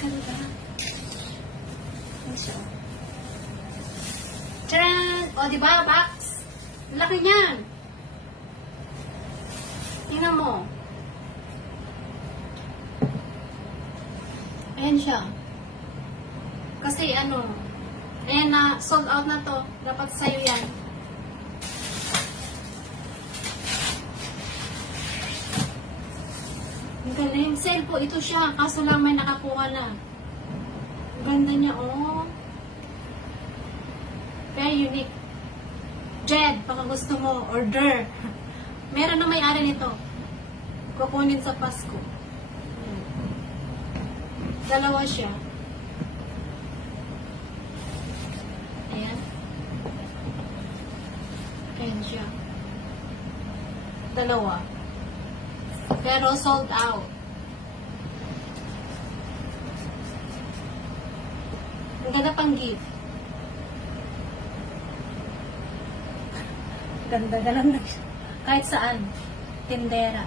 ganda. Ano siya? Tcharan! O, diba, box? Laki niyan. Tingnan mo. Ayan siya. Kasi ano, ayan na, sold out na to. Dapat sa'yo yan. Ang galing. Sale po ito siya. Kaso lang may nakakuha na. Ang ganda niya, oh. Very unique. Jed, baka gusto mo, order. Meron na may-ari nito. Kukunin sa Pasko. Dalawa siya. Ayan. Ayan siya. Dalawa. Pero sold out. Ang ganda pang gift. Ganda-ganda. Kahit saan. Tindera.